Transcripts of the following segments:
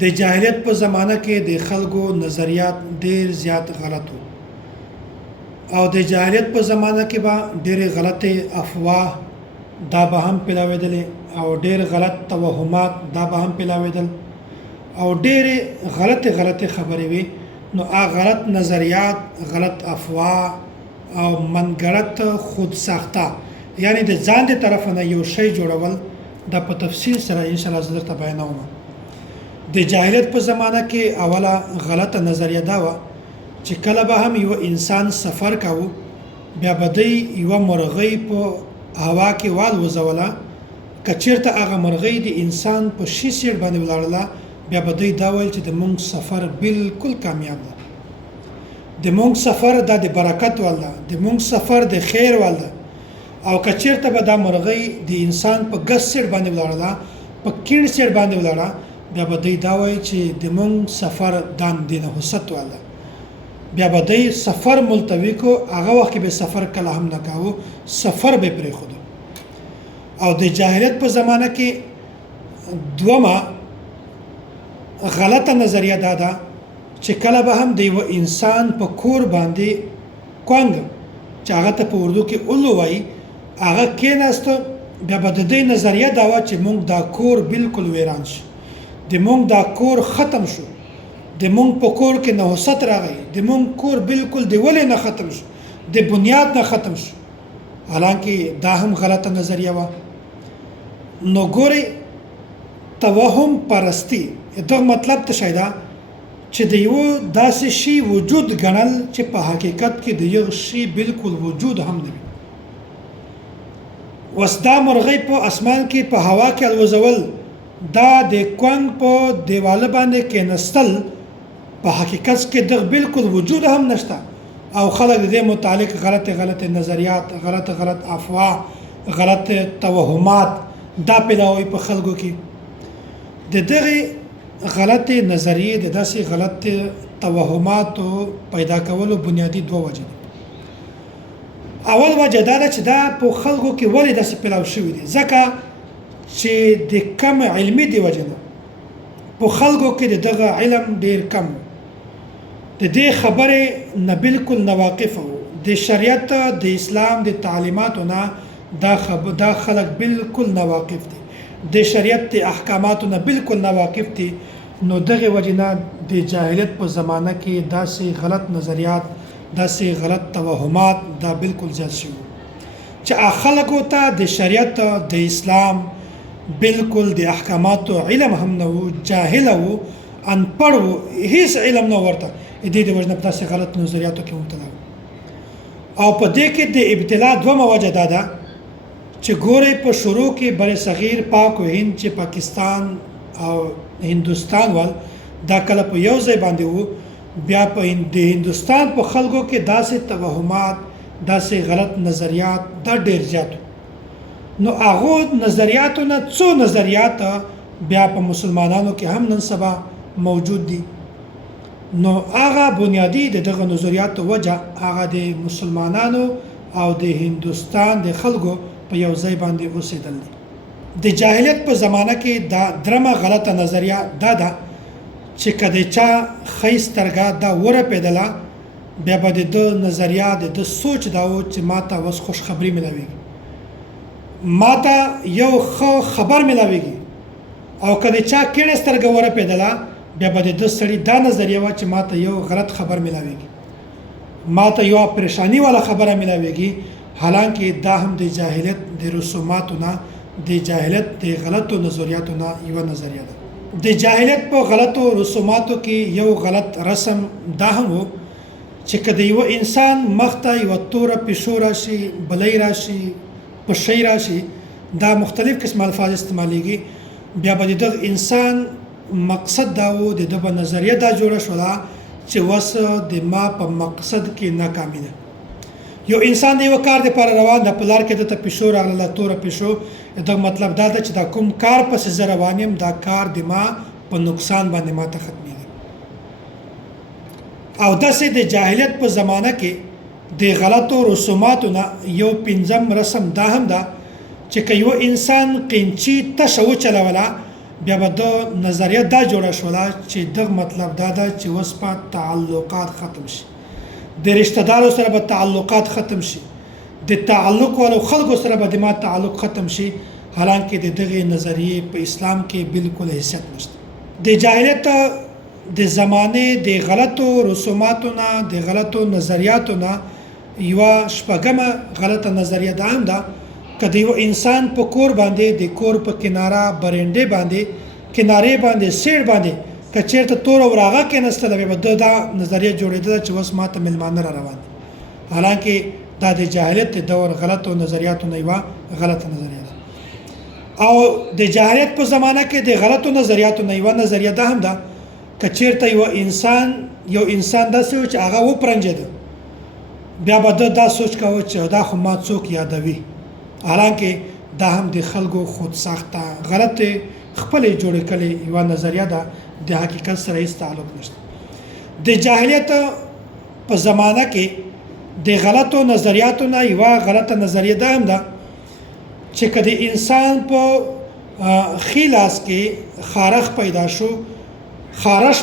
د جاهلیت په زمانه کې د خلکو نظریات ډیر زیات غلط وو او د جاهلیت په زمانه کې به ډېر غلطه افواه دا به هم پیلاوېدلې او ډېر غلط توهمات دا به هم پیلاوېدل او ډېر غلطه خبرې وي نو غلط نظریات غلط افواه او منګړت خود ساخته یعنی د ځان د طرف نه یو شی جوړول دا په تفصیل سره ان شاء الله زه ته بیانوم د جاهلیت په زمانه کې اوله غلطه نظریه دا و چې کله به هم یو انسان سفر کاوه بیا به دی یو مرغۍ په هوا کې والوځوله که چېرته هغه مرغۍ د انسان په شي سیټ باندې ولاړله بیا به دی دا ویل چې د مونږ سفر بالکل کامیاب ده د مونږ سفر دا د برکت وال ده د مونږ سفر د خیر وال ده او که چېرته به دا مرغۍ د انسان په ګس سیټ باندې ولاړله په کیڼ سیټ باندې ولاړه بیا به دی دا وایي چې د مونږ سفر دان د نحوست وال ده بیا به دی سفر ملتوي کو هغه وخت به سفر کله هم نه کاوه سفر به پرېښود او د جاهلیت په زمانه کې دومه غلطه نظریه دا ده چې کله به هم د یو انسان په کور باندې کوانګ چې هغه ته په اردو کې اولو وایي هغه کېناسته بیا به د دې نظریه دا وه چې مونږ دا کور بالکل ویران شي د مونږ دا کور ختم شو د مونږ په کور کې نحوست راغی د مونږ کور بالکل د ولې نه ختم شو د بنیاد نه ختم شو حالانکه دا هم غلطه نظریه وه نو ګورئ توهم پرستی دا مطلب ته شایده چې د یو داسې شی وجود ګڼل چې په حقیقت کې د یو شی بالکل وجود هم نه وي وس دا مرغۍ په اسمان کې په هوا کې الوزول دا د کوانګ په دیواله باندې کېنستل په حقیقت کې د بالکل وجود هم نشته او خلک د دې متعلق غلط نظریات غلط افواه غلط توهمات دا پیلاوي په خلکو کې د دغه غلط نظریه د داسې غلط توهمات پیدا کولو بنیادی دوه وجې دي اول وجه دا ده چې دا په خلکو کې ولې داسې پیلاو شوي دي ځکه چې د کم علمي دی وجه نه په خلکو کې دغه علم ډیر کم د دې خبرې نه بالکل نواقف وو د شریعت د اسلام د تعلیماتو نه دا خلک بالکل نواقف دي د شریعت د احکاماتو نه بالکل نواقف دي نو دغه وجه نه د جاهلیت په زمانه کې داسې غلط نظریات داسې غلط توهمات دا بالکل زیات شوي چې خلکو ته د شریعت د اسلام بالکل د احکاماتو علم هم نه وو جاهل وو انپړ وو هیڅ علم نه ورته دې د وجنه په داسې غلط نظریاتو کې مبتلا او په دې کې د ابتلا دوه وجه دا ده چې ګورې په شروع کې بر صغیر پاک او هند چې پاکستان او هندوستان ول دا کله په یو ځای باندې وو بیا په هندوستان په خلکو کې داسې توهمات داسې غلط نظریات دا ډېر زیات نو هغه نظریاتو نه څو نظریات بیا په مسلمانانو کې هم نن سبا موجود دي نو هغه بنیادی دغه نظریاتو وجه هغه د مسلمانانو او د هندوستان د خلکو په یو ځای باندې اوسېدل دي د جاهلیت په زمانه کې دا درمه غلطه نظریه دا ده چې کله چا خیسترګه دا وره پیدله بیا به د نظریه د سوچ دا و چې ماته وس خوش خبری ملاويږي ماته یو خبر ملاويږي او کله چا کېنسترګه وره پیدله بیا به د سړي دا نظریه و چې ماته یو غلط خبر ملاويږي ماته یو پریشانی والا خبره ملاويږي حالانکه دا هم د جاهلیت د رسوماتو نه د جاهلیت د غلطو نظریاتو نه یو نظریه ده د جاهلیت په غلطو رسوماتو کې یو غلط رسم دا هم و چې کله یو انسان مخته یو توره پښو راشي بلې راشي پښې راشي دا مختلف قسم الفاظ استعمالېږي بیا به د انسان مقصد دا و د دغه نظریه دا جوړه شوه چې وس د ما په مقصد کې ناکامي ده یو انسان دی یو کار د پر روان د پلار کې د پښو راغله توره پښو دا مطلب دا ده چې دا کوم کار پس زه روان یم دا کار د ما په نقصان باندې ما ته ختمېږي او داسې د جاهلیت په زمانه کې د غلطو رسوماتو نه یو پنځم رسم دا هم ده چې که یو انسان قینچي تشه وچلوله بیا به د نظریه دا جوړه شوله چې دغه مطلب دا ده چې اوس په تعلقات ختم شي، د رشتہ دارو سره به تعلقات ختم شي، د تعلق والو خلکو سره به د ما تعلق ختم شي، حالانکه د دغه نظریه په اسلام کې بالکل حیثیت نشته. د جاهلیت د زمانه د غلطو رسوماتو نه د غلطو نظریاتو نه یوه شپږمه غلطه نظریه دا هم ده که د یو انسان په کور باندې د کور په کناره برنډې باندې کنارې باندې سیټ باندې که چېرته تور او راغه کېنستله بیا به دا نظریه جوړېدله چې اوس ما ته میلمانه را روان دي، حالانکه دا د جاهلیت د دور غلطو نظریاتو نه یوه غلطه نظریه ده. او د جاهلیت په زمانه کې د غلطو نظریاتو نه یوه نظریه دا هم ده که چېرته یو انسان داسې و چې هغه وپرنجېده، بیا به دا سوچ کوه چې دا خو ما څوک یادوي، حالانکه دا هم د خلکو خود ساخته غلطه خپلې جوړې کړې یوه نظریه ده، د حقیقت سره هیڅ تعلق نشته. د جاهلیت په زمانه کې د غلطو نظریاتو نه یوه غلطه نظریه ده هم ده چې که د انسان په ښي لاس کې خارش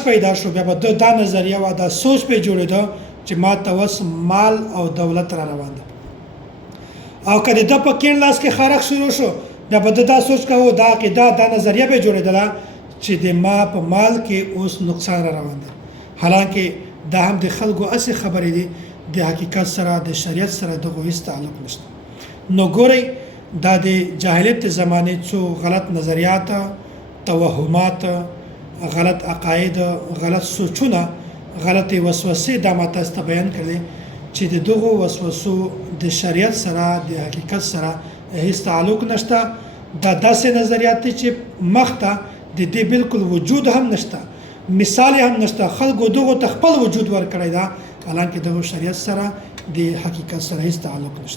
پیدا شو بیا به دا نظریه و دا سوچ پې جوړېده چې ما ته اوس مال او دولت را روان ده، او که د ده په کیڼ لاس کې خارښ شروع شو بیا به دا سوچ کوو دا عقیده دا نظریه به جوړېدله چې د ما په مال کې اوس نقصان را روان ده، حالانکه دا هم د خلکو هسې خبرې دي، د حقیقت سره د شریعت سره دغه هیڅ تعلق نشته. نو ګورئ دا د جاهلیت زمانې څو غلط نظریات، توهمات، غلط عقاید، غلط سوچونه، غلطې وسوسې دا ما تاسو ته بیان کړلې چې د دغو وسوسو د شریعت سره د حقیقت سره هیڅ تعلق نشته. دا داسې نظریات دي چې مخته د دې بالکل وجود هم نشته، مثال هم نشته، خلکو دغو ته خپل وجود ورکړی ده، حالانکه دغه شریعت سره د حقیقت سره هیڅ تعلق نشته.